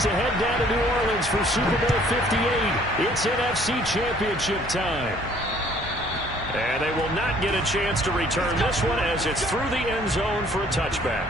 to head down to New Orleans for Super Bowl 58. It's NFC Championship time. And they will not get a chance to return this one as it's through the end zone for a touchback.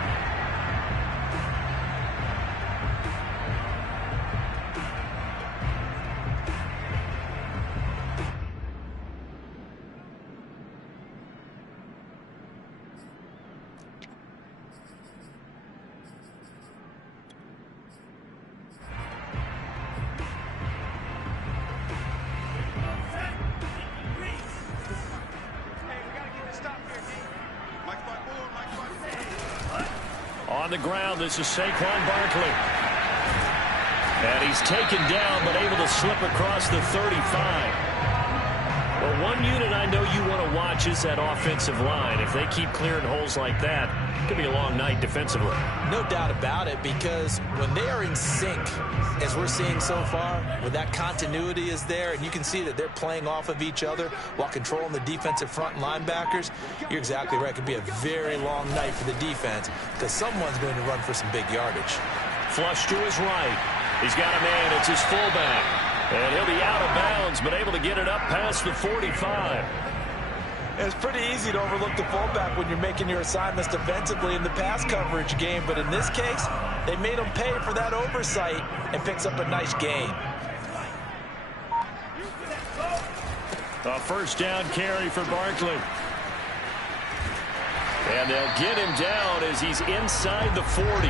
On the ground, this is Saquon Barkley. And he's taken down, but able to slip across the 35. Well, one unit I know you want to watch is that offensive line. If they keep clearing holes like that, it could be a long night defensively. No doubt about it, because when they are in sync, as we're seeing so far, when that continuity is there, and you can see that they're playing off of each other while controlling the defensive front linebackers, you're exactly right. It could be a very long night for the defense because someone's going to run for some big yardage. Flush to his right. He's got a man. It's his fullback. And he'll be out of bounds, but able to get it up past the 45. It's pretty easy to overlook the fullback when you're making your assignments defensively in the pass coverage game. But in this case, they made him pay for that oversight and picks up a nice gain. A first down carry for Barkley. And they'll get him down as he's inside the 40.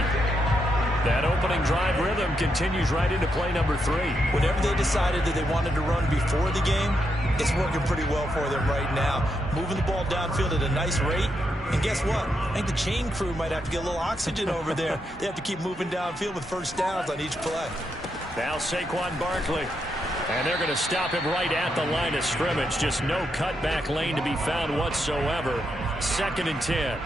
That opening drive rhythm continues right into play number 3. Whenever they decided that they wanted to run before the game, it's working pretty well for them right now. Moving the ball downfield at a nice rate. And guess what? I think the chain crew might have to get a little oxygen over there. They have to keep moving downfield with first downs on each play. Now Saquon Barkley. And they're going to stop him right at the line of scrimmage. Just no cutback lane to be found whatsoever. 2nd and 10.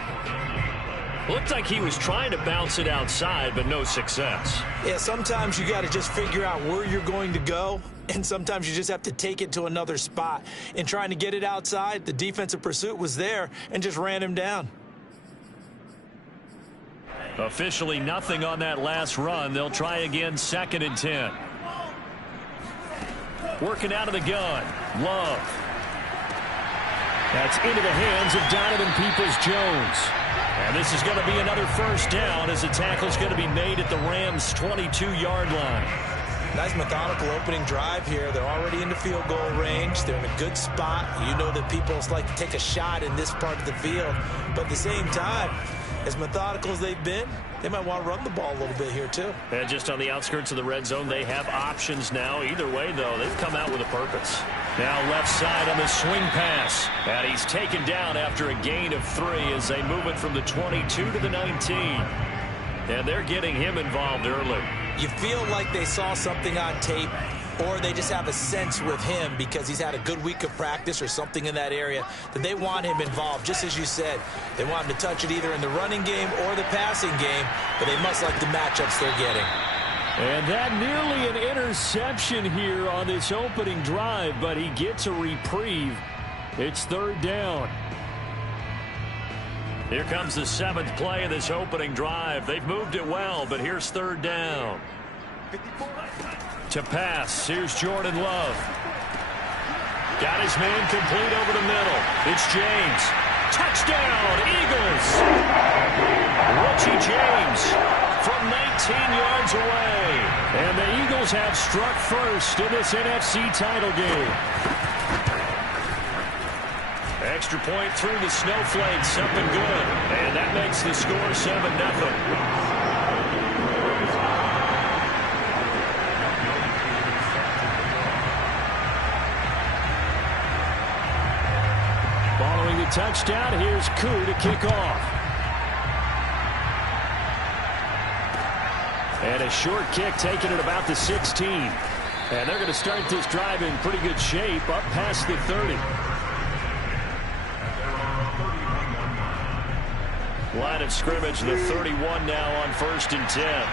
Looked like he was trying to bounce it outside, but no success. Yeah, sometimes you got to just figure out where you're going to go, and sometimes you just have to take it to another spot. In trying to get it outside, the defensive pursuit was there and just ran him down. Officially nothing on that last run. They'll try again, 2nd and 10. Working out of the gun. Love. That's into the hands of Donovan Peoples-Jones. And this is going to be another first down as the tackle's going to be made at the Rams' 22-yard line. Nice methodical opening drive here. They're already in the field goal range. They're in a good spot. You know that people like to take a shot in this part of the field. But at the same time, as methodical as they've been, they might want to run the ball a little bit here too. And just on the outskirts of the red zone, they have options now. Either way, though, they've come out with a purpose. Now left side on the swing pass. And he's taken down after a gain of 3 as they move it from the 22 to the 19. And they're getting him involved early. You feel like they saw something on tape, or they just have a sense with him because he's had a good week of practice or something in that area that they want him involved. Just as you said, they want him to touch it either in the running game or the passing game, but they must like the matchups they're getting. And that nearly an interception here on this opening drive, but he gets a reprieve. It's 3rd down. Here comes the 7th play of this opening drive. They've moved it well, but here's 3rd down. To pass, here's Jordan Love. Got his man complete over the middle. It's James. Touchdown, Eagles! Richie James from 19 yards away. And the Eagles have struck first in this NFC title game. Extra point through the snowflakes, something good. And that makes the score 7-0. Following the touchdown, here's Koo to kick off. And a short kick taken at about the 16. And they're going to start this drive in pretty good shape up past the 30. Line of scrimmage, the 31 now on 1st and 10.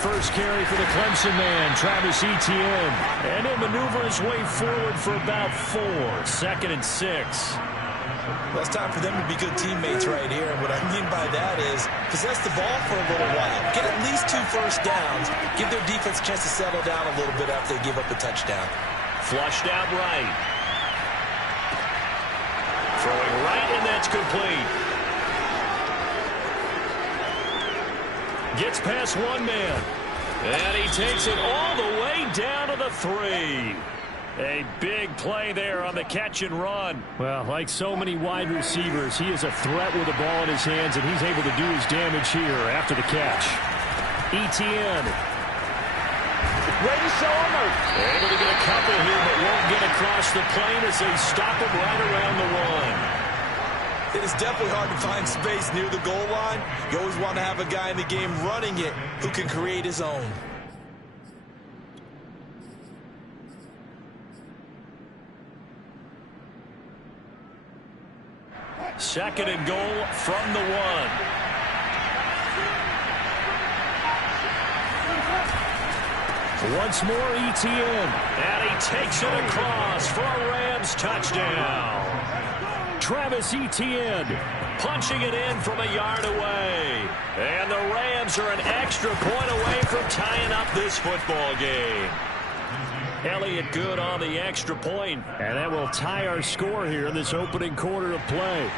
First carry for the Clemson man, Travis Etienne. And he'll maneuver his way forward for about 4. 2nd and 6. Well, it's time for them to be good teammates right here. And what I mean by that is possess the ball for a little while. Get at least 2 first downs. Give their defense a chance to settle down a little bit after they give up a touchdown. Flushed out right. Throwing right, and that's complete. Gets past one man. And he takes it all the way down to the 3. A big play there on the catch and run. Well, like so many wide receivers, he is a threat with the ball in his hands, and he's able to do his damage here after the catch. Etienne. Ready to show him. Able to get a couple here, but won't get across the plane as they stop him right around the 1. It is definitely hard to find space near the goal line. You always want to have a guy in the game running it who can create his own. Second and goal from the 1. Once more, Etienne. And he takes it across for a Rams touchdown. Travis Etienne punching it in from a yard away. And the Rams are an extra point away from tying up this football game. Elliott good on the extra point, and that will tie our score here in this opening quarter of play.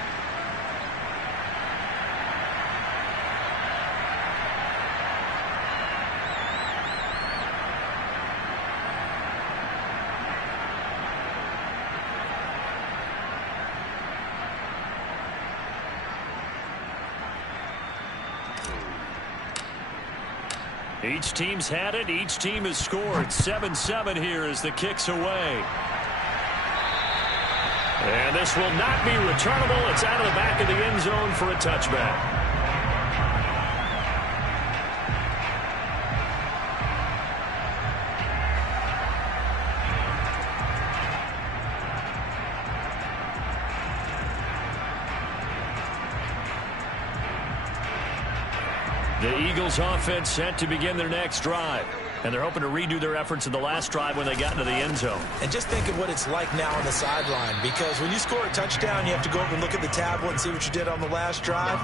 Each team's had it. Each team has scored. 7-7 here as the kick's away. And this will not be returnable. It's out of the back of the end zone for a touchback. The Eagles offense set to begin their next drive. And they're hoping to redo their efforts in the last drive when they got into the end zone. And just think of what it's like now on the sideline. Because when you score a touchdown, you have to go over and look at the tablet and see what you did on the last drive.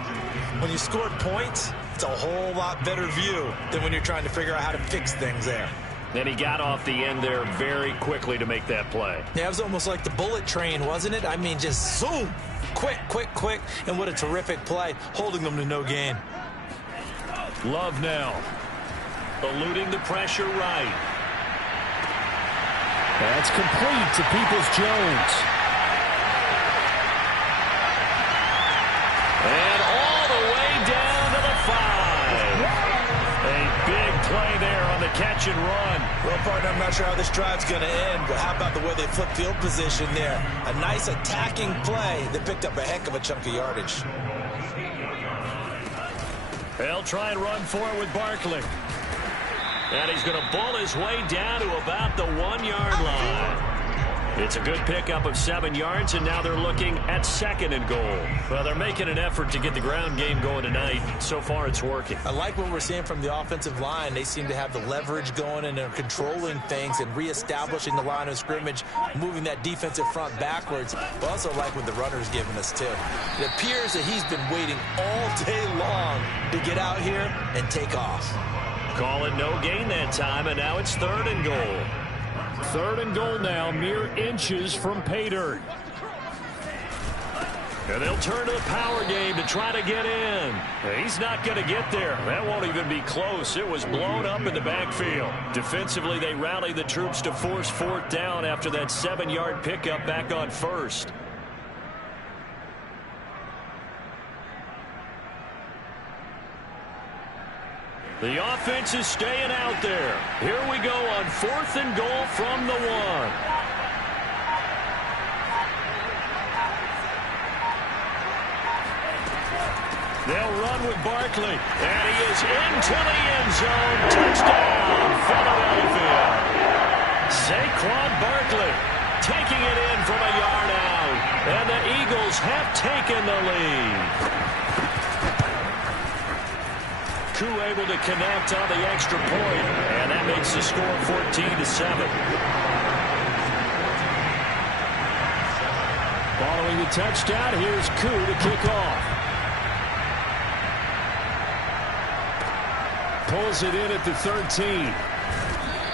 When you scored points, it's a whole lot better view than when you're trying to figure out how to fix things there. Then he got off the end there very quickly to make that play. Yeah, it was almost like the bullet train, wasn't it? I mean, just zoom. Quick, quick, quick. And what a terrific play, holding them to no gain. Love now. Eluding the pressure right. That's complete to Peoples-Jones. And all the way down to the 5. A big play there on the catch and run. Well, partner, I'm not sure how this drive's going to end, but how about the way they flip field position there? A nice attacking play that picked up a heck of a chunk of yardage. They'll try and run for it with Barkley. And he's going to ball his way down to about the 1-yard line. It's a good pickup of 7 yards, and now they're looking at 2nd and goal. Well, they're making an effort to get the ground game going tonight. So far, it's working. I like what we're seeing from the offensive line. They seem to have the leverage going, and they're controlling things and reestablishing the line of scrimmage, moving that defensive front backwards. But also like what the runner's giving us, too. It appears that he's been waiting all day long to get out here and take off. Call it no gain that time, and now it's 3rd and goal. 3rd and goal now, mere inches from pay dirt. And they'll turn to the power game to try to get in. He's not going to get there. That won't even be close. It was blown up in the backfield. Defensively, they rally the troops to force 4th down after that 7-yard pickup back on 1st. The offense is staying out there. Here we go on 4th and goal from the 1. They'll run with Barkley, and he is into the end zone. Touchdown, Philadelphia. Saquon Barkley taking it in from a yard out, and the Eagles have taken the lead. Koo able to connect on the extra point, and that makes the score 14-7. Following the touchdown, here's Koo to kick off. Pulls it in at the 13.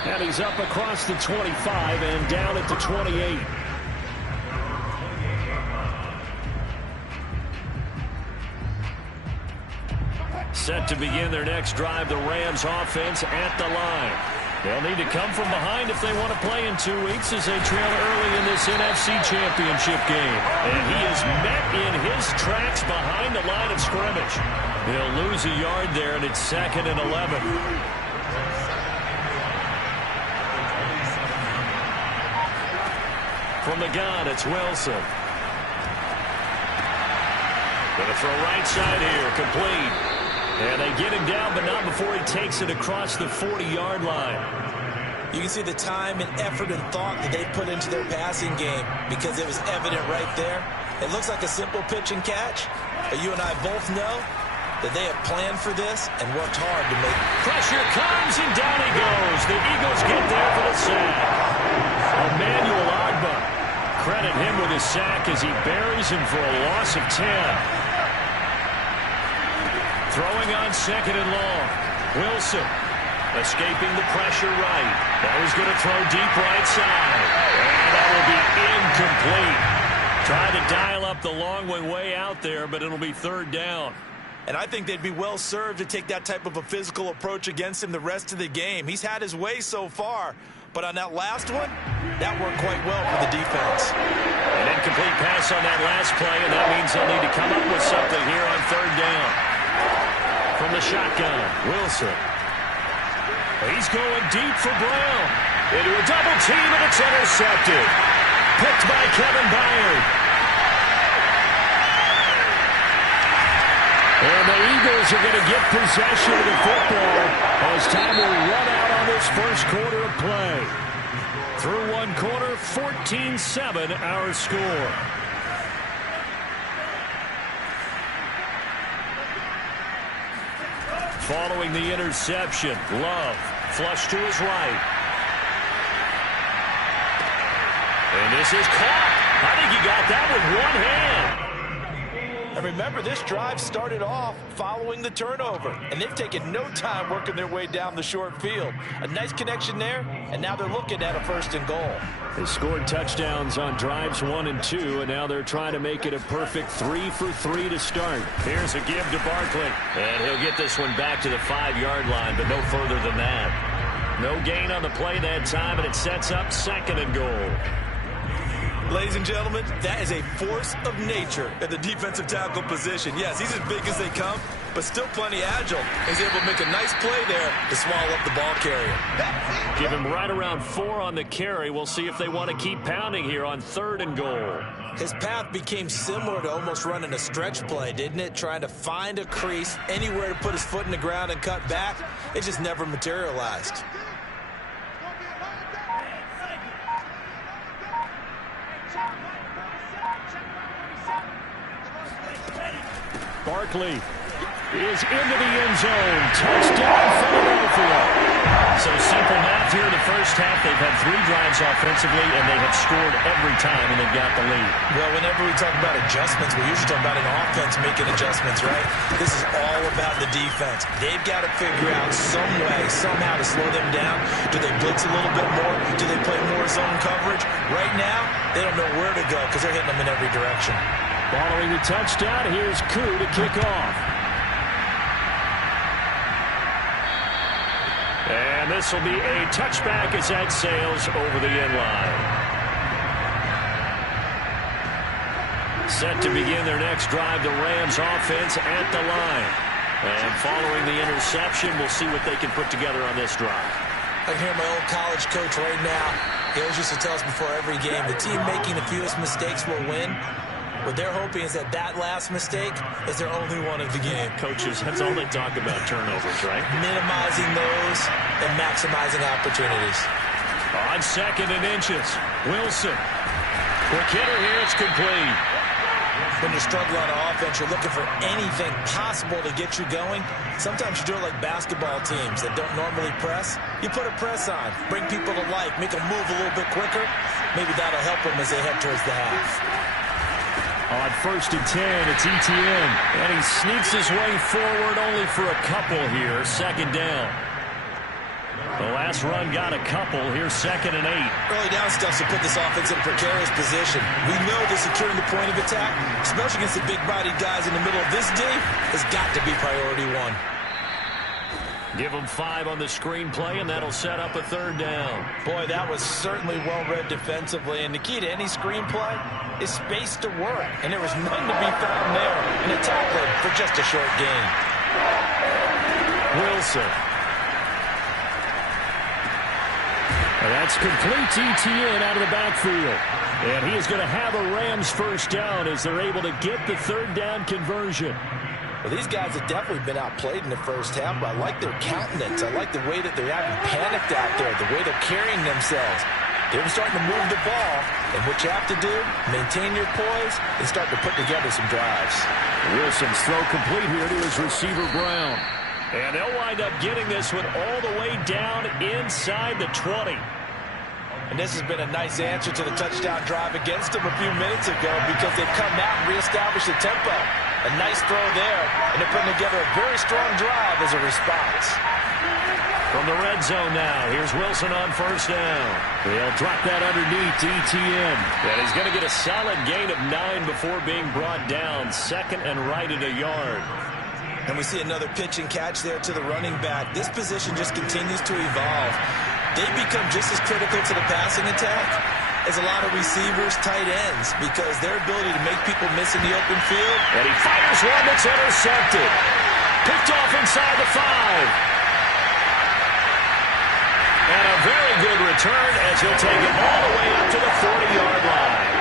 And he's up across the 25 and down at the 28. Set to begin their next drive, the Rams offense at the line. They'll need to come from behind if they want to play in 2 weeks as they trail early in this NFC Championship game. And he is met in his tracks behind the line of scrimmage. He'll lose a yard there, and it's 2nd and 11. From the gun, it's Wilson. Going to throw right side here, complete. And they get him down, but not before he takes it across the 40-yard line. You can see the time and effort and thought that they put into their passing game because it was evident right there. It looks like a simple pitch and catch, but you and I both know that they have planned for this and worked hard to make it. Pressure comes, and down he goes. The Eagles get there for the sack. Emmanuel Agba. Credit him with his sack as he buries him for a loss of 10. Throwing on 2nd and long. Wilson escaping the pressure right. That was going to throw deep right side. And that will be incomplete. Tried to dial up the long way out there, but it'll be 3rd down. And I think they'd be well served to take that type of a physical approach against him the rest of the game. He's had his way so far. But on that last one, that worked quite well for the defense. An incomplete pass on that last play, and that means they'll need to come up with something here on 3rd down. From the shotgun, Wilson. He's going deep for Brown. Into a double team, and it's intercepted. Picked by Kevin Byard. And the Eagles are going to get possession of the football as time will run out on this first quarter of play. Through one quarter, 14-7 our score. Following the interception, Love flush to his right. And this is caught. I think he got that with one hand. And remember, this drive started off following the turnover. And they've taken no time working their way down the short field. A nice connection there, and now they're looking at a 1st and goal. They scored touchdowns on drives 1 and 2, and now they're trying to make it a perfect 3 for 3 to start. Here's a give to Barkley. And he'll get this one back to the 5-yard line, but no further than that. No gain on the play that time, and it sets up 2nd and goal. Ladies and gentlemen, that is a force of nature at the defensive tackle position. Yes, he's as big as they come, but still plenty agile. He's able to make a nice play there to swallow up the ball carrier. Give him right around 4 on the carry. We'll see if they want to keep pounding here on 3rd and goal. His path became similar to almost running a stretch play, didn't it? Trying to find a crease, anywhere to put his foot in the ground and cut back. It just never materialized. Barkley is into the end zone. Touchdown, Philadelphia. So simple math here in the first half. They've had 3 drives offensively, and they have scored every time, and they've got the lead. Well, whenever we talk about adjustments, we usually talk about an offense making adjustments, right? This is all about the defense. They've got to figure out some way, somehow to slow them down. Do they blitz a little bit more? Do they play more zone coverage? Right now, they don't know where to go because they're hitting them in every direction. Following the touchdown, here's Koo to kick off. And this will be a touchback as that sails over the end line. Set to begin their next drive, the Rams offense at the line. And following the interception, we'll see what they can put together on this drive. I can hear my old college coach right now. He always used to tell us before every game, the team making the fewest mistakes will win. What they're hoping is that last mistake is their only one of the game. Coaches, that's all they talk about, turnovers, right? Minimizing those and maximizing opportunities. On 2nd and inches, Wilson. Quick hitter here, it's complete. When you're struggling on offense, you're looking for anything possible to get you going. Sometimes you do it like basketball teams that don't normally press. You put a press on, bring people to life, make them move a little bit quicker. Maybe that'll help them as they head towards the half. On 1st and 10, it's Etienne. And he sneaks his way forward only for a couple here. 2nd down. The last run got a couple. Here's 2nd and 8. Early down stuff to put this offense in a precarious position. We know that securing the point of attack, especially against the big-bodied guys in the middle of this D, has got to be priority one. Give them 5 on the screenplay, and that'll set up a 3rd down. Boy, that was certainly well-read defensively, and the key to any screenplay is space to work, and there was none to be found there in a tackling for just a short gain. Wilson. And that's complete to Etienne out of the backfield. And he is going to have a Rams 1st down as they're able to get the 3rd down conversion. Well, these guys have definitely been outplayed in the first half, but I like their countenance. I like the way that they're having panicked out there, the way they're carrying themselves. They're starting to move the ball, and what you have to do, maintain your poise and start to put together some drives. Wilson's throw complete here to his receiver, Brown. And they'll wind up getting this one all the way down inside the 20. And this has been a nice answer to the touchdown drive against them a few minutes ago because they've come out and reestablished the tempo. A nice throw there, and they're putting together a very strong drive as a response. From the red zone now, here's Wilson on 1st down. They'll drop that underneath to Etienne. And he's going to get a solid gain of 9 before being brought down. 2nd and right at a yard. And we see another pitch and catch there to the running back. This position just continues to evolve. They become just as critical to the passing attack as a lot of receivers, tight ends, because their ability to make people miss in the open field. And he fires one that's intercepted. Picked off inside the 5. And a very good return as he'll take it all the way up to the 40-yard line.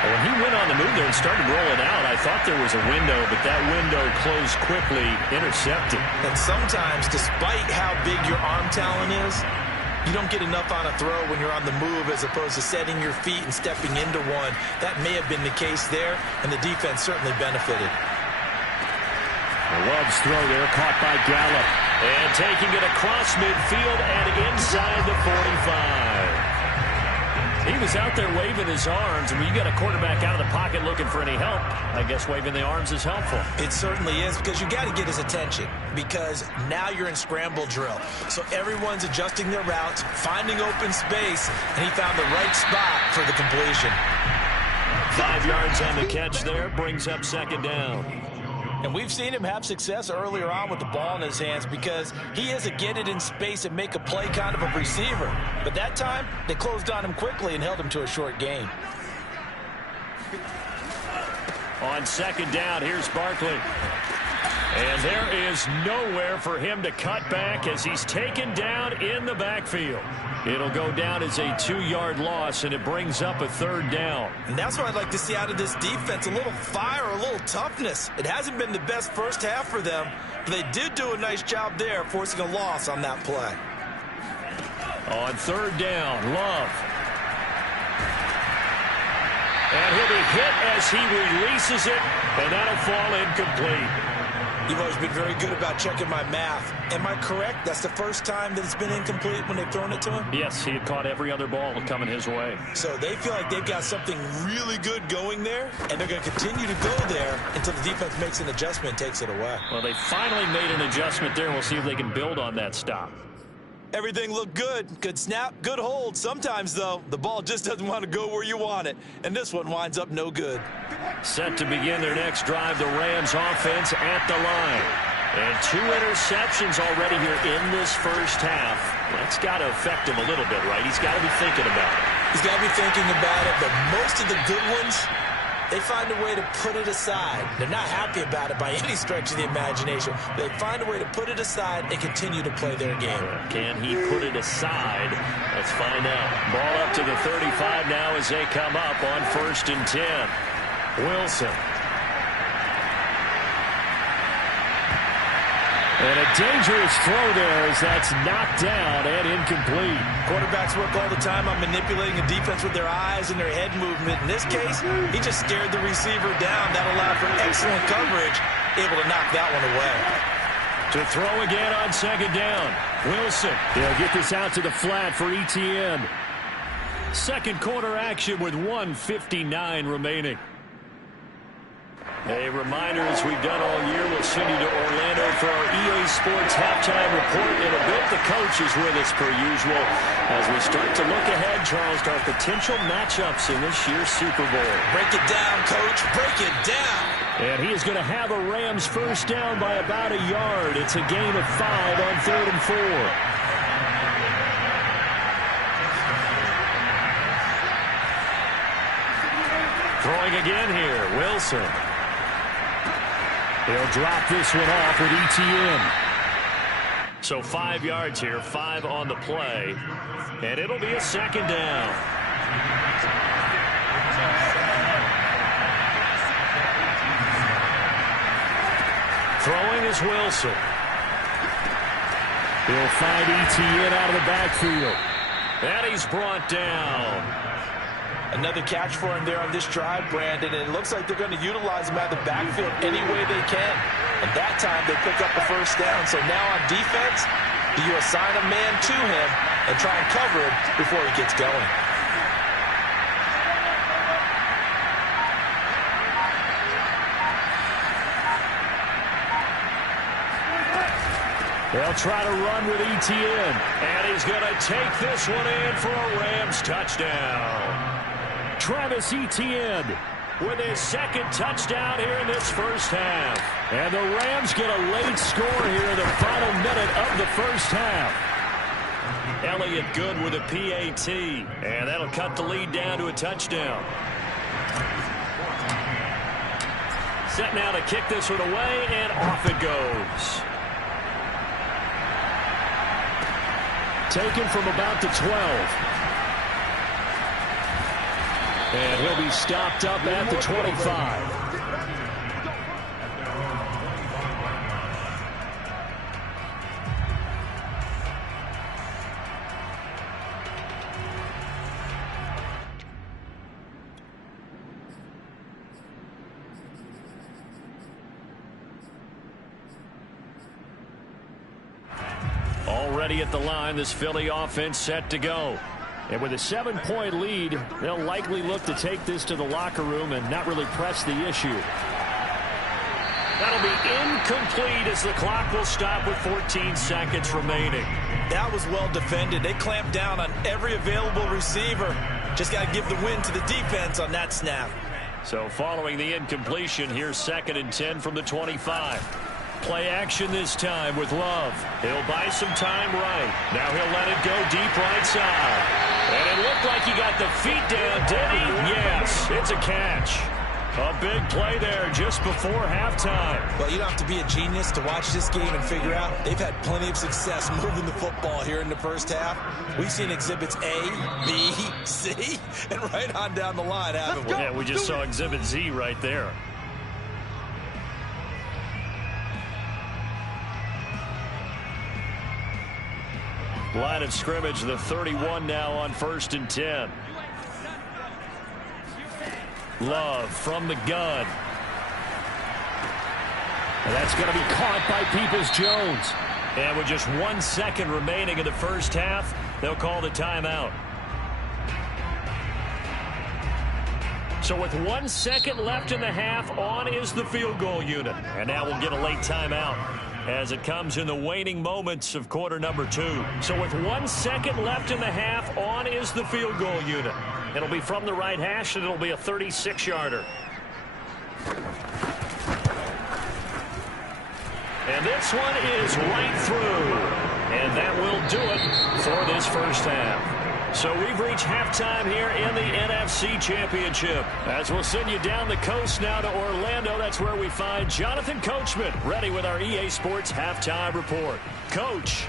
And when he went on the move there and started rolling out, I thought there was a window, but that window closed quickly, intercepted. And sometimes, despite how big your arm talent is, you don't get enough on a throw when you're on the move as opposed to setting your feet and stepping into one. That may have been the case there, and the defense certainly benefited. Love's throw there, caught by Gallup. And taking it across midfield and inside the 45. He was out there waving his arms, and when you got a quarterback out of the pocket looking for any help, I guess waving the arms is helpful. It certainly is, because you got to get his attention, because now you're in scramble drill. So everyone's adjusting their routes, finding open space, and he found the right spot for the completion. 5 yards on the catch there, brings up 2nd down. And we've seen him have success earlier on with the ball in his hands because he is a get it in space and make a play kind of a receiver. But that time, they closed on him quickly and held him to a short gain. On 2nd down, here's Barkley. And there is nowhere for him to cut back as he's taken down in the backfield. It'll go down as a 2-yard loss, and it brings up a 3rd down. And that's what I'd like to see out of this defense, a little fire, a little toughness. It hasn't been the best first half for them, but they did do a nice job there, forcing a loss on that play. On 3rd down, Love. And he'll be hit as he releases it, and that'll fall incomplete. You've always been very good about checking my math. Am I correct? That's the first time that it's been incomplete when they've thrown it to him? Yes, he had caught every other ball coming his way. So they feel like they've got something really good going there, and they're going to continue to go there until the defense makes an adjustment and takes it away. Well, they finally made an adjustment there. We'll see if they can build on that stop. Everything looked good. Good snap, good hold. Sometimes, though, the ball just doesn't want to go where you want it, and this one winds up no good. Set to begin their next drive, the Rams offense at the line. And 2 interceptions already here in this first half. That's got to affect him a little bit, right? He's got to be thinking about it. He's got to be thinking about it, but most of the good ones, they find a way to put it aside. They're not happy about it by any stretch of the imagination. They find a way to put it aside and continue to play their game. Can he put it aside? Let's find out. Ball up to the 35 now as they come up on 1st and 10. Wilson. And a dangerous throw there as that's knocked down and incomplete. Quarterbacks work all the time on manipulating a defense with their eyes and their head movement. In this case, he just scared the receiver down. That allowed for excellent coverage, able to knock that one away. To throw again on 2nd down. Wilson. They'll get this out to the flat for Etienne. Second quarter action with 1:59 remaining. A reminder, as we've done all year, we'll send you to Orlando for our EA Sports halftime report. In a bit, the coach is with us per usual as we start to look ahead, Charles, to our potential matchups in this year's Super Bowl. Break it down, Coach. Break it down. And he is going to have a Rams first down by about a yard. It's a gain of 5 on 3rd and 4. Throwing again here, Wilson. He'll drop this one off with ETN. So 5 yards here, 5 on the play. And it'll be a second down. Throwing is Wilson. He'll find ETN out of the backfield. And he's brought down. Another catch for him there on this drive, Brandon, and it looks like they're going to utilize him out of the backfield any way they can. And that time they pick up the first down. So now on defense, do you assign a man to him and try and cover him before he gets going? They'll try to run with ETN. And he's going to take this one in for a Rams touchdown. Travis Etienne with his second touchdown here in this first half. And the Rams get a late score here in the final minute of the first half. Elliott good with a PAT. And that'll cut the lead down to a touchdown. Set now to kick this one away, and off it goes. Taken from about the 12. And he'll be stopped up at the 25. Already at the line, this Philly offense set to go. And with a 7-point lead, they'll likely look to take this to the locker room and not really press the issue. That'll be incomplete as the clock will stop with 14 seconds remaining. That was well defended. They clamped down on every available receiver. Just got to give the win to the defense on that snap. So following the incompletion, here's 2nd and 10 from the 25. Play action this time with Love. He'll buy some time right. Now he'll let it go deep right side. And it looked like he got the feet down, did he? Yes, it's a catch. A big play there just before halftime. Well, you don't have to be a genius to watch this game and figure out they've had plenty of success moving the football here in the first half. We've seen exhibits A, B, C, and right on down the line, haven't we? Yeah, we just saw exhibit Z right there. Line of scrimmage, the 31 now on 1st and 10. Love from the gun. And that's going to be caught by Peoples-Jones. And with just 1 second remaining in the first half, they'll call the timeout. So with 1 second left in the half, on is the field goal unit. And now we'll get a late timeout as it comes in the waning moments of quarter number 2. So with 1 second left in the half, on is the field goal unit. It'll be from the right hash, and it'll be a 36-yarder. And this one is right through. And that will do it for this first half. So we've reached halftime here in the NFC Championship. As we'll send you down the coast now to Orlando, that's where we find Jonathan Coachman ready with our EA Sports halftime report. Coach.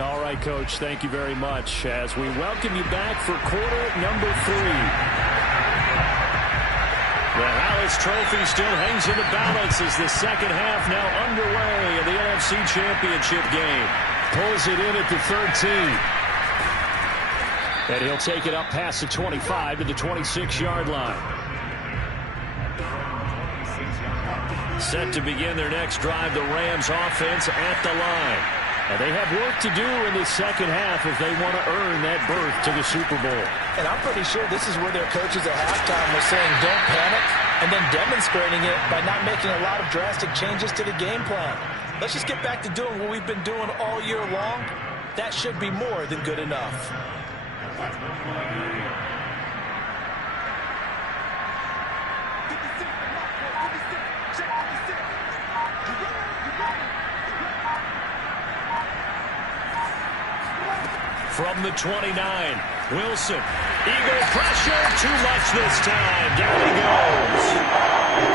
All right, Coach, thank you very much as we welcome you back for quarter number 3. The Hallis Trophy still hangs in the balance as the second half now underway in the NFC Championship game. Pulls it in at the 13. And he'll take it up past the 25 to the 26-yard line. Set to begin their next drive, the Rams offense at the line. And they have work to do in the second half if they want to earn that berth to the Super Bowl. And I'm pretty sure this is where their coaches at halftime were saying, don't panic. and then demonstrating it by not making a lot of drastic changes to the game plan. Let's just get back to doing what we've been doing all year long. That should be more than good enough. From the 29, Wilson. Eagle pressure, too much this time. Down he goes.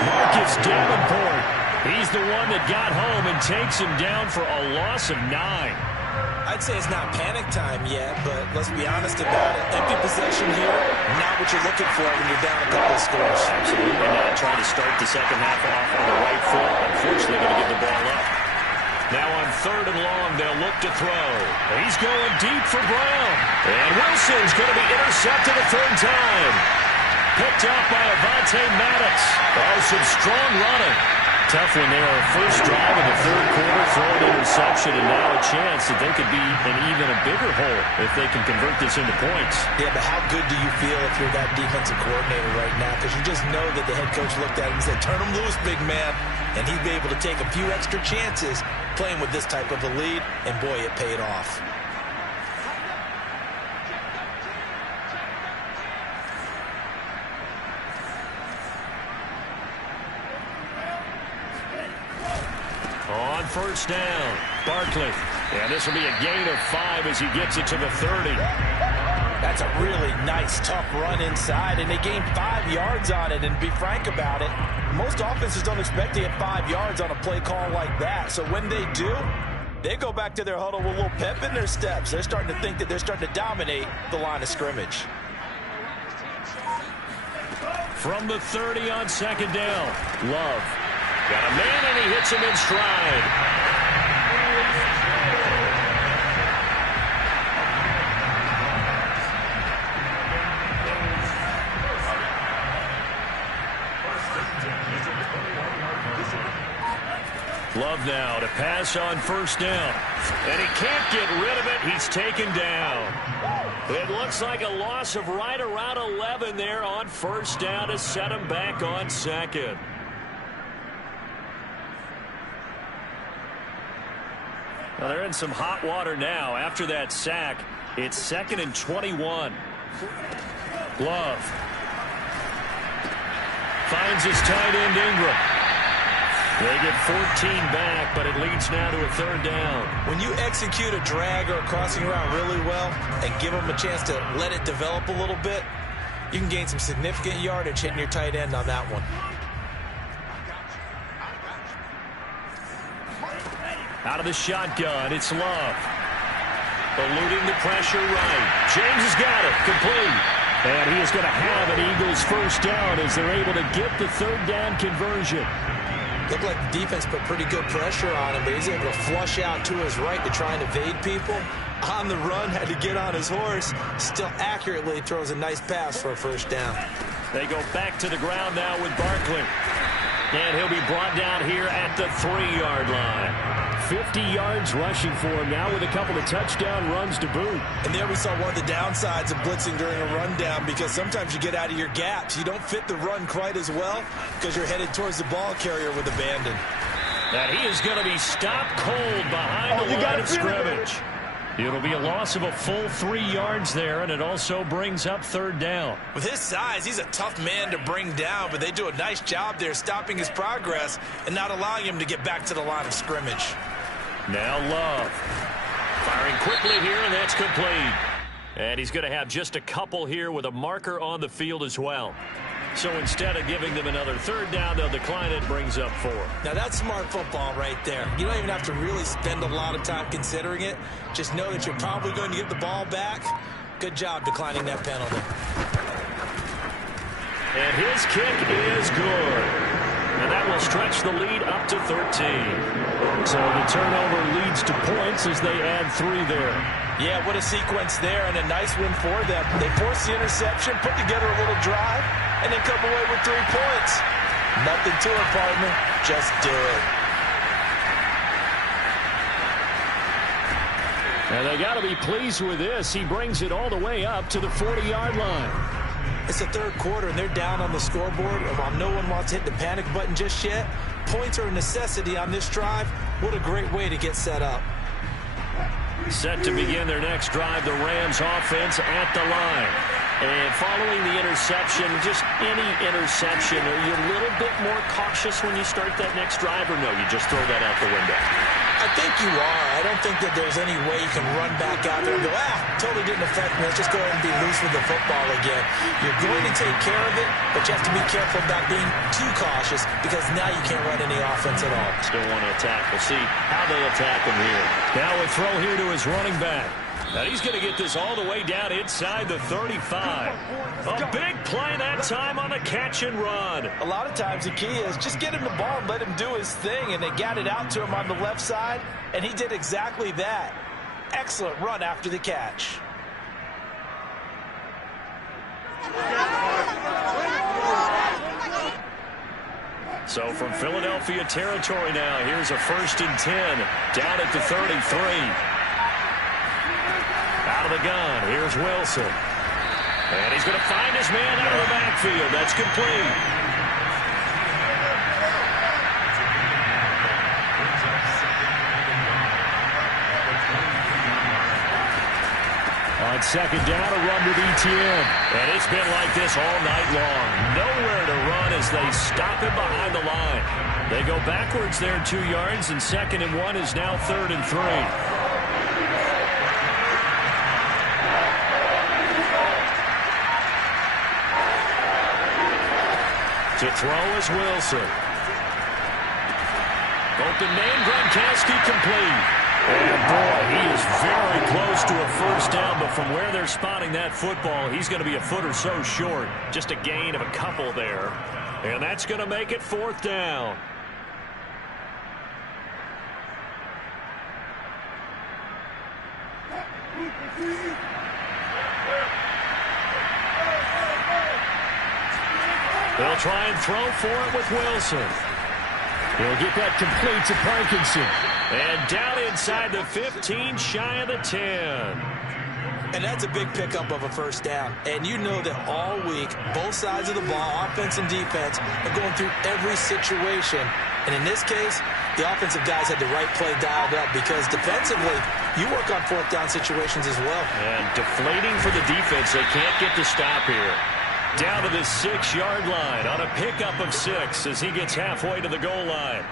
Marcus Davenport. He's the one that got home and takes him down for a loss of 9. I'd say it's not panic time yet, but let's be honest about it. Empty possession here, not what you're looking for when you're down a couple of scores. Absolutely not. Trying to start the second half off on the right foot. Unfortunately, going to give the ball up. Now on 3rd and long, they'll look to throw. He's going deep for Brown. And Wilson's going to be intercepted a 3rd time. Picked up by Avonte Maddox. Oh, some strong running. Tough one there. First drive of the 3rd quarter, throwing interception, and now a chance that they could be in even a bigger hole if they can convert this into points. Yeah, but how good do you feel if you're that defensive coordinator right now? Because you just know that the head coach looked at him and said, turn him loose, big man. And he'd be able to take a few extra chances playing with this type of a lead, and boy, it paid off. On 1st down, Barkley. And this will be a gain of 5 as he gets it to the 30. That's a really nice, tough run inside, and they gained 5 yards on it. And be frank about it, most offenses don't expect to get 5 yards on a play call like that. So when they do, they go back to their huddle with a little pep in their steps. They're starting to think that they're starting to dominate the line of scrimmage. From the 30 on 2nd down, Love. Got a man, and he hits him in stride. Love now to pass on 1st down. And he can't get rid of it. He's taken down. It looks like a loss of right around 11 there on 1st down to set him back on 2nd. Well, they're in some hot water now. After that sack, it's 2nd and 21. Love finds his tight end Ingram. They get 14 back, but it leads now to a 3rd down. When you execute a drag or a crossing route really well and give them a chance to let it develop a little bit, you can gain some significant yardage hitting your tight end on that one. Out of the shotgun, it's Love. Eluding the pressure right. James has got it. Complete. And he is going to have an Eagles 1st down as they're able to get the 3rd down conversion. Looked like the defense put pretty good pressure on him, but he's able to flush out to his right to try and evade people. On the run, had to get on his horse. Still accurately throws a nice pass for a 1st down. They go back to the ground now with Barkley. And he'll be brought down here at the 3-yard line. 50 yards rushing for him now with a couple of touchdown runs to boot. And there we saw one of the downsides of blitzing during a rundown, because sometimes you get out of your gaps. You don't fit the run quite as well because you're headed towards the ball carrier with abandon. And he is going to be stopped cold behind the line of scrimmage. It'll be a loss of a full 3 yards there, and it also brings up 3rd down. With his size, he's a tough man to bring down, but they do a nice job there stopping his progress and not allowing him to get back to the line of scrimmage. Now Love. Firing quickly here, and that's complete. And he's going to have just a couple here with a marker on the field as well. So instead of giving them another 3rd down, they'll decline it, brings up 4. Now that's smart football right there. You don't even have to really spend a lot of time considering it. Just know that you're probably going to get the ball back. Good job declining that penalty. And his kick is good. And that will stretch the lead up to 13. So the turnover leads to points as they add 3 there. Yeah, what a sequence there, and a nice win for them. They forced the interception, put together a little drive, and then come away with 3 points. Nothing to it, partner. Just do it. And they got to be pleased with this. He brings it all the way up to the 40-yard line. It's the third quarter, and they're down on the scoreboard. And while no one wants to hit the panic button just yet, points are a necessity on this drive. What a great way to get set up. Set to begin their next drive, the Rams offense at the line. And following the interception, just any interception, are you a little bit more cautious when you start that next drive, or no, you just throw that out the window? I think you are. I don't think that there's any way you can run back out there and go, totally didn't affect me. Let's just go ahead and be loose with the football again. You're going to take care of it, but you have to be careful about being too cautious because now you can't run any offense at all. Still want to attack. We'll see how they attack him here. Now a throw here to his running back. And he's going to get this all the way down inside the 35. A big play that time on the catch and run. A lot of times the key is just get him the ball and let him do his thing, and they got it out to him on the left side, and he did exactly that. Excellent run after the catch. So from Philadelphia territory now, here's a 1st and 10 down at the 33. Out of the gun, here's Wilson. And he's going to find his man out of the backfield. That's complete. On 2nd down, a run with ETN. And it's been like this all night long. Nowhere to run as they stop him behind the line. They go backwards there 2 yards, and 2nd and 1 is now 3rd and 3. To throw is Wilson. Open man, Gronkowski complete. And boy, he is very close to a 1st down, but from where they're spotting that football, he's going to be a foot or so short. Just a gain of a couple there. And that's going to make it 4th down. They'll try and throw for it with Wilson. He'll get that complete to Parkinson. And down inside the 15, shy of the 10. And that's a big pickup of a 1st down. And you know that all week, both sides of the ball, offense and defense, are going through every situation. And in this case, the offensive guys had the right play dialed up because defensively, you work on 4th down situations as well. And deflating for the defense. They can't get the stop here. Down to the 6-yard line on a pickup of 6 as he gets halfway to the goal line.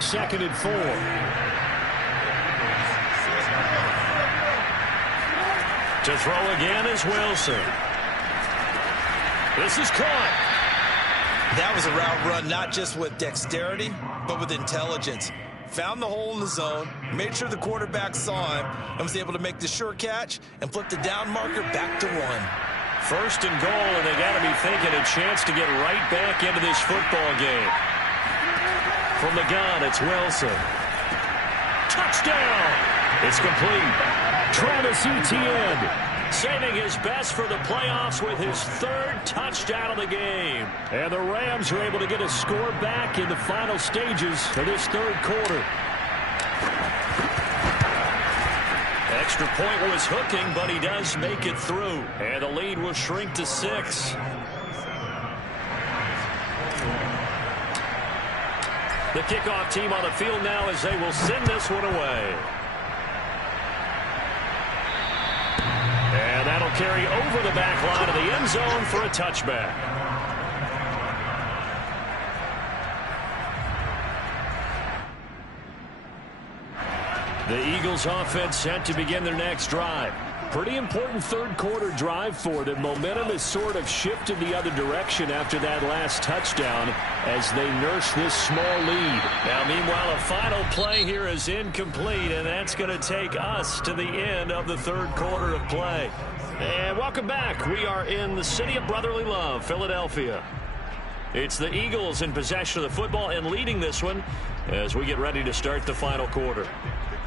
2nd and 4. To throw again is Wilson. This is caught. That was a route run not just with dexterity, but with intelligence. Found the hole in the zone, made sure the quarterback saw him, and was able to make the sure catch and flip the down marker back to 1. 1st and goal, and they got to be thinking a chance to get right back into this football game. From the gun, it's Wilson. Touchdown! It's complete. Travis Etienne saving his best for the playoffs with his 3rd touchdown of the game. And the Rams are able to get a score back in the final stages of this 3rd quarter. Extra point was hooking, but he does make it through. And the lead will shrink to 6. The kickoff team on the field now as they will send this one away. And that'll carry over the back line of the end zone for a touchback. The Eagles offense set to begin their next drive. Pretty important 3rd quarter drive for them. Momentum has sort of shifted the other direction after that last touchdown as they nurse this small lead. Now, meanwhile, a final play here is incomplete, and that's going to take us to the end of the 3rd quarter of play. And welcome back. We are in the city of brotherly love, Philadelphia. It's the Eagles in possession of the football and leading this one as we get ready to start the final quarter.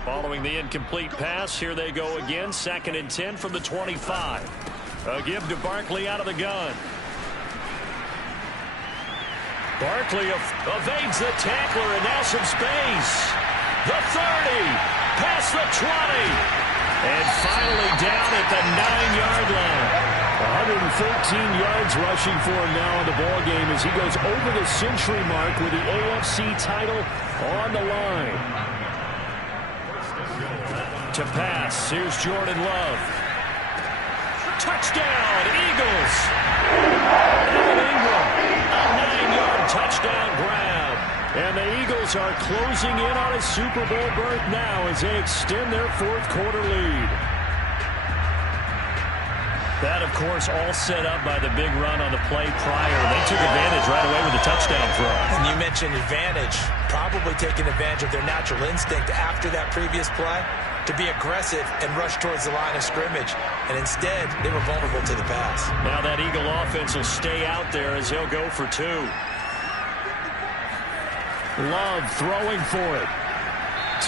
Following the incomplete pass, here they go again. 2nd and 10 from the 25. A give to Barkley out of the gun. Barkley evades the tackler, and now some space. The 30, past the 20, and finally down at the 9-yard line. 113 yards rushing for him now in the ball game as he goes over the century mark with the AFC title on the line. To pass, here's Jordan Love. Touchdown, Eagles! Evan Ingram, a 9-yard touchdown grab. And the Eagles are closing in on a Super Bowl berth now as they extend their fourth-quarter lead. That, of course, all set up by the big run on the play prior. They took advantage right away with the touchdown throw. And you mentioned advantage, probably taking advantage of their natural instinct after that previous play to be aggressive and rush towards the line of scrimmage. And instead, they were vulnerable to the pass. Now that Eagle offense will stay out there as he'll go for two. Love throwing for it.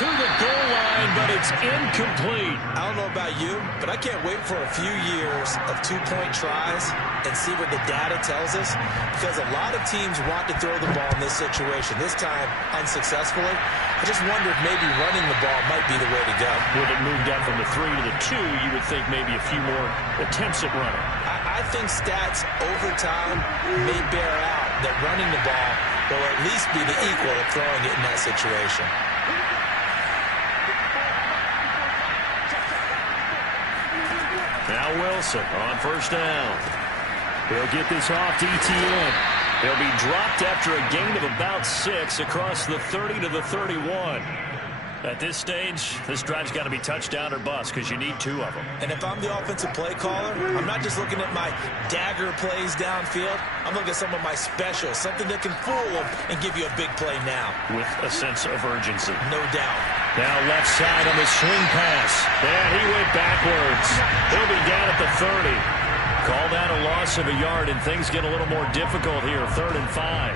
To the goal line, but it's incomplete. I don't know about you, but I can't wait for a few years of two-point tries and see what the data tells us, because a lot of teams want to throw the ball in this situation, this time unsuccessfully. I just wonder if maybe running the ball might be the way to go. With it moved up from the 3 to the 2, you would think maybe a few more attempts at running. I think stats over time may bear out that running the ball will at least be the equal of throwing it in that situation. Now Wilson on first down. He'll get this off to Etienne. He'll be dropped after a gain of about 6 across the 30 to the 31. At this stage, this drive's got to be touchdown or bust because you need 2 of them. And if I'm the offensive play caller, I'm not just looking at my dagger plays downfield. I'm looking at some of my specials, something that can fool them and give you a big play now. With a sense of urgency. No doubt. Now left side on the swing pass. And he went backwards. He'll be down at the 30. Called out a loss of a yard, and things get a little more difficult here. 3rd and 5.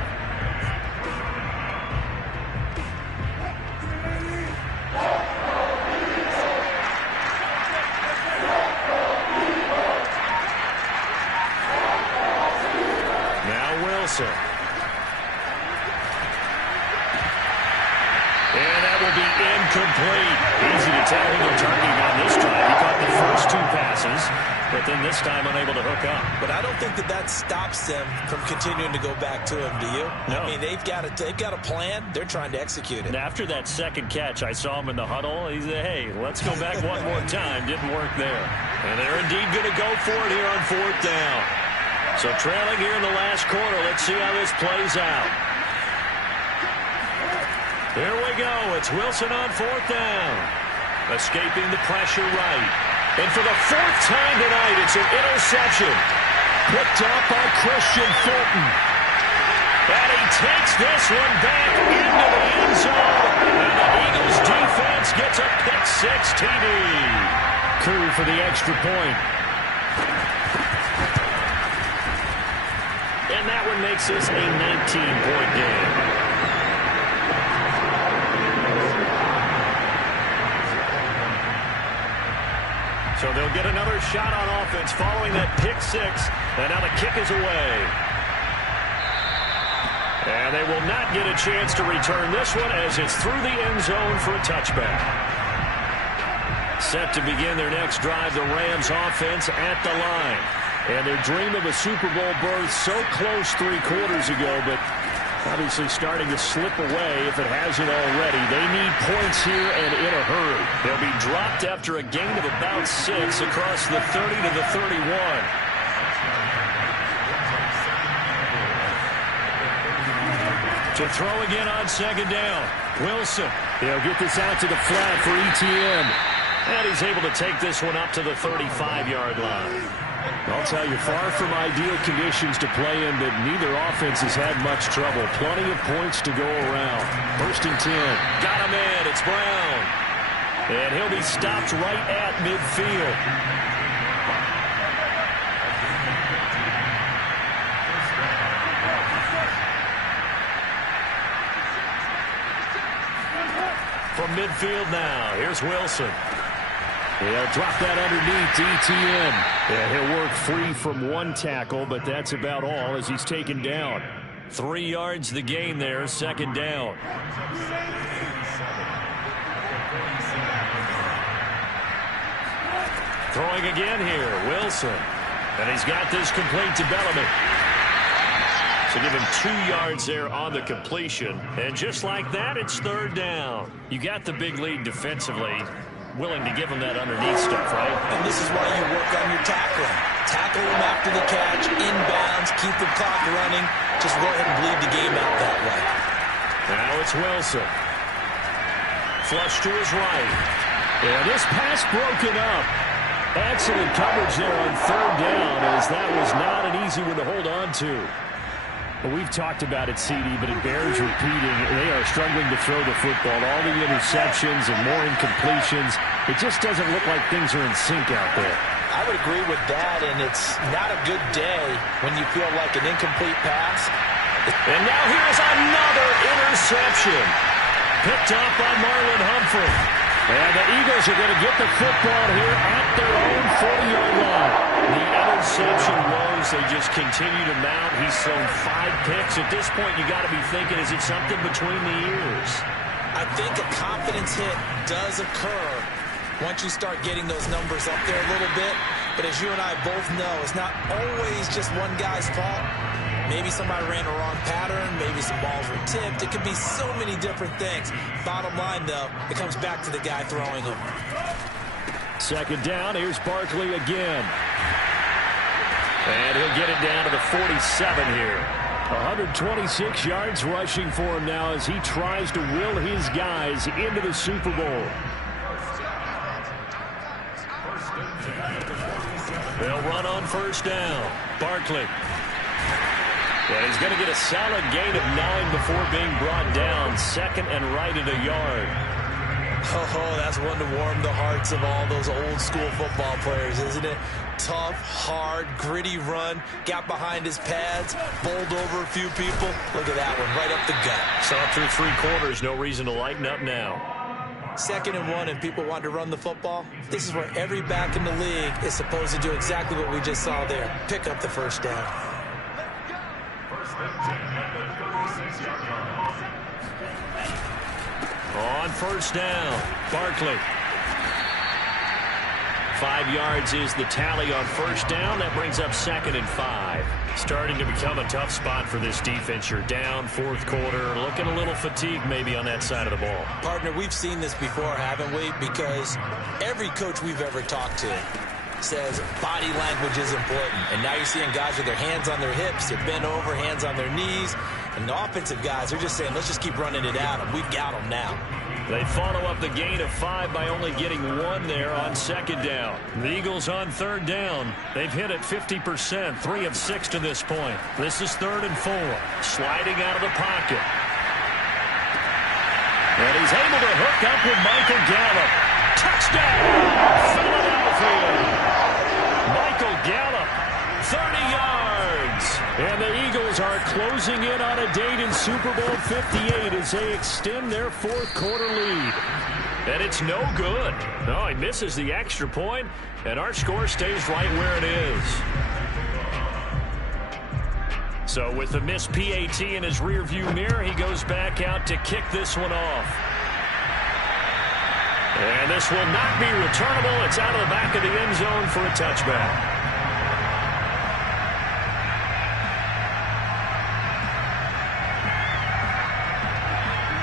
And that will be incomplete. Easy to tell who they're targeting on this drive. He caught the first 2 passes, but then this time unable to hook up. But I don't think that stops them from continuing to go back to him, do you? No. I mean, they've got a plan. They're trying to execute it. And after that second catch, I saw him in the huddle. He said, hey, let's go back one more time. Didn't work there. And they're indeed going to go for it here on 4th down. So trailing here in the last quarter. Let's see how this plays out. Here we go. It's Wilson on 4th down. Escaping the pressure right. And for the 4th time tonight, it's an interception. Picked up by Christian Fulton. And he takes this one back into the end zone. And the Eagles defense gets a pick-6 TD. Coup for the extra point. And that one makes this a 19-point game. So they'll get another shot on offense following that pick-6. And now the kick is away. And they will not get a chance to return this one as it's through the end zone for a touchback. Set to begin their next drive, the Rams offense at the line. And their dream of a Super Bowl berth so close 3 quarters ago, but obviously starting to slip away if it hasn't already. They need points here and in a hurry. They'll be dropped after a gain of about 6 across the 30 to the 31. To throw again on 2nd down. Wilson. He'll get this out to the flat for Etienne. And he's able to take this one up to the 35-yard line. I'll tell you, far from ideal conditions to play in, but neither offense has had much trouble. Plenty of points to go around. 1st and 10. Got him in. It's Brown. And he'll be stopped right at midfield. From midfield now, here's Wilson. He'll drop that underneath to Etienne. Yeah, he'll work free from 1 tackle, but that's about all as he's taken down. 3 yards the gain there, 2nd down. Throwing again here, Wilson. And he's got this complete to Bellamy. So give him 2 yards there on the completion. And just like that, it's third down. You got the big lead defensively. Willing to give him that underneath stuff, right? And this is why you work on your tackling. Tackle him after the catch, inbounds, keep the clock running. Just go ahead and bleed the game out that way. Now it's Wilson. Flush to his right. And this pass broken up. Excellent coverage there on third down, as that was not an easy one to hold on to. Well, we've talked about it, CD, but it bears repeating. They are struggling to throw the football. All the interceptions and more incompletions. It just doesn't look like things are in sync out there. I would agree with that, and it's not a good day when you feel like an incomplete pass. And now here's another interception. Picked up by Marlon Humphrey. And the Eagles are going to get the football here at their own 40-yard line. The interception woes, they just continue to mount. He's thrown 5 picks. At this point, you got to be thinking, is it something between the ears? I think a confidence hit does occur once you start getting those numbers up there a little bit. But as you and I both know, it's not always just one guy's fault. Maybe somebody ran a wrong pattern. Maybe some balls were tipped. It could be so many different things. Bottom line, though, it comes back to the guy throwing them. Second down. Here's Barkley again. And he'll get it down to the 47 here. 126 yards rushing for him now as he tries to will his guys into the Super Bowl. They'll run on first down. Barkley. And he's going to get a solid gain of 9 before being brought down. Second and right at a yard. Oh, that's one to warm the hearts of all those old school football players, isn't it? Tough, hard, gritty run. Got behind his pads, bowled over a few people. Look at that one, right up the gut. Saw through 3 quarters. No reason to lighten up now. 2nd and 1 and people want to run the football. This is where every back in the league is supposed to do exactly what we just saw there. Pick up the first down. On first down, Barkley. 5 yards is the tally on first down. That brings up 2nd and 5. Starting to become a tough spot for this defense. You're down 4th quarter. Looking a little fatigued maybe on that side of the ball. Partner, we've seen this before, haven't we? Because every coach we've ever talked to says body language is important. And now you're seeing guys with their hands on their hips. They're bent over, hands on their knees. And the offensive guys are just saying, let's just keep running it at them. We've got them now. They follow up the gain of 5 by only getting 1 there on 2nd down. The Eagles on 3rd down. They've hit it 50%, 3 of 6 to this point. This is 3rd and 4. Sliding out of the pocket. And he's able to hook up with Michael Gallup. Touchdown, Philadelphia. Michael Gallup, 30 yards. And the Eagles are closing in on a date in Super Bowl 58 as they extend their 4th quarter lead. And it's no good. No, he misses the extra point, and our score stays right where it is. So with the missed PAT in his rearview mirror, he goes back out to kick this one off. And this will not be returnable. It's out of the back of the end zone for a touchback.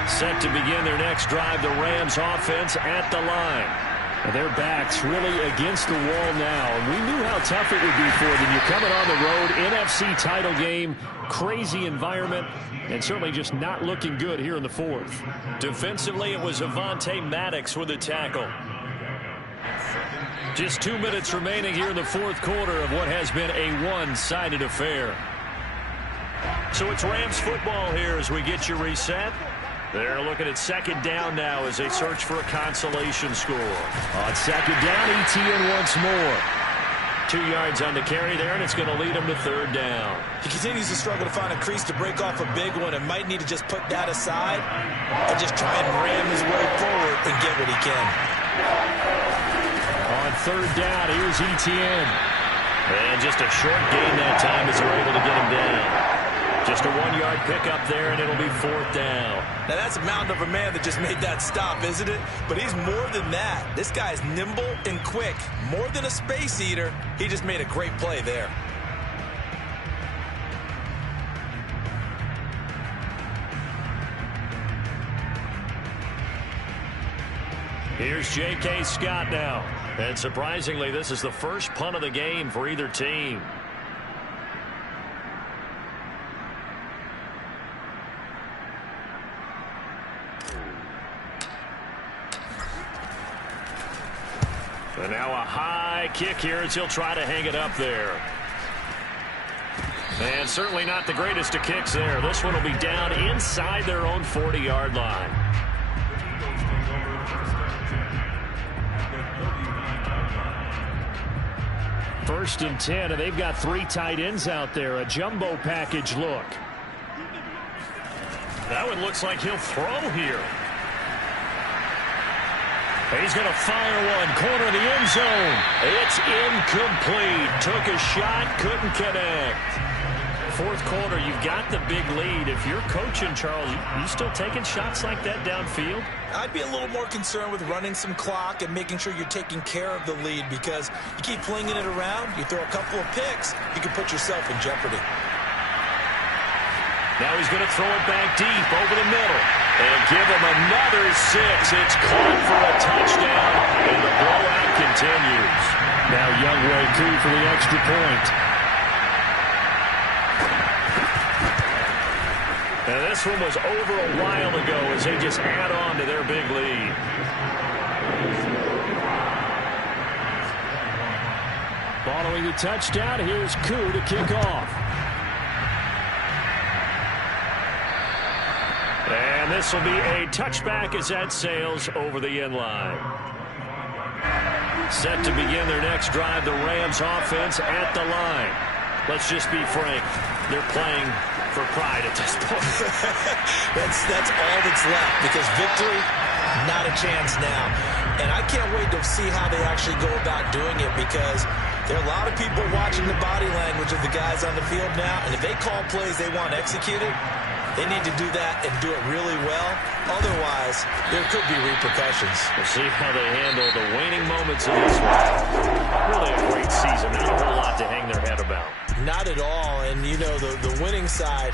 Set to begin their next drive, the Rams offense at the line. Their backs really against the wall now. And we knew how tough it would be for them. You're coming on the road, NFC title game, crazy environment, and certainly just not looking good here in the 4th. Defensively, it was Avonte Maddox with a tackle. Just 2 minutes remaining here in the 4th quarter of what has been a one-sided affair. So it's Rams football here as we get you reset. They're looking at 2nd down now as they search for a consolation score. On 2nd down, ETN once more. 2 yards on the carry there, and it's going to lead him to 3rd down. He continues to struggle to find a crease to break off a big one and might need to just put that aside and just try and ram his way forward and get what he can. On 3rd down, here's ETN. And just a short gain that time as they're able to get him down. Just a 1-yard pickup there, and it'll be 4th down. Now, that's a mountain of a man that just made that stop, isn't it? But he's more than that. This guy's nimble and quick. More than a space eater. He just made a great play there. Here's J.K. Scott now. And surprisingly, this is the first punt of the game for either team. And now a high kick here as he'll try to hang it up there. And certainly not the greatest of kicks there. This one will be down inside their own 40-yard line. First and 10, and they've got 3 tight ends out there. A jumbo package look. That one looks like he'll throw here. He's going to fire one. Corner of the end zone. It's incomplete. Took a shot, couldn't connect. 4th quarter, you've got the big lead. If you're coaching, Charles, you still taking shots like that downfield? I'd be a little more concerned with running some clock and making sure you're taking care of the lead, because you keep flinging it around, you throw a couple of picks, you can put yourself in jeopardy. Now he's going to throw it back deep over the middle and give him another 6. It's caught for a touchdown, and the blowout continues. Now Youngway Koo for the extra point. Now this one was over a while ago as they just add on to their big lead. Following the touchdown, here's Koo to kick off. And this will be a touchback as that sails over the end line. Set to begin their next drive, the Rams offense at the line. Let's just be frank, they're playing for pride at this point. that's all that's left, because victory, not a chance now. And I can't wait to see how they actually go about doing it, because there are a lot of people watching the body language of the guys on the field now, and if they call plays they want executed, they need to do that and do it really well. Otherwise, there could be repercussions. We'll see how they handle the waning moments of this one. Really a great season. Not a whole lot to hang their head about. Not at all. And, you know, the winning side,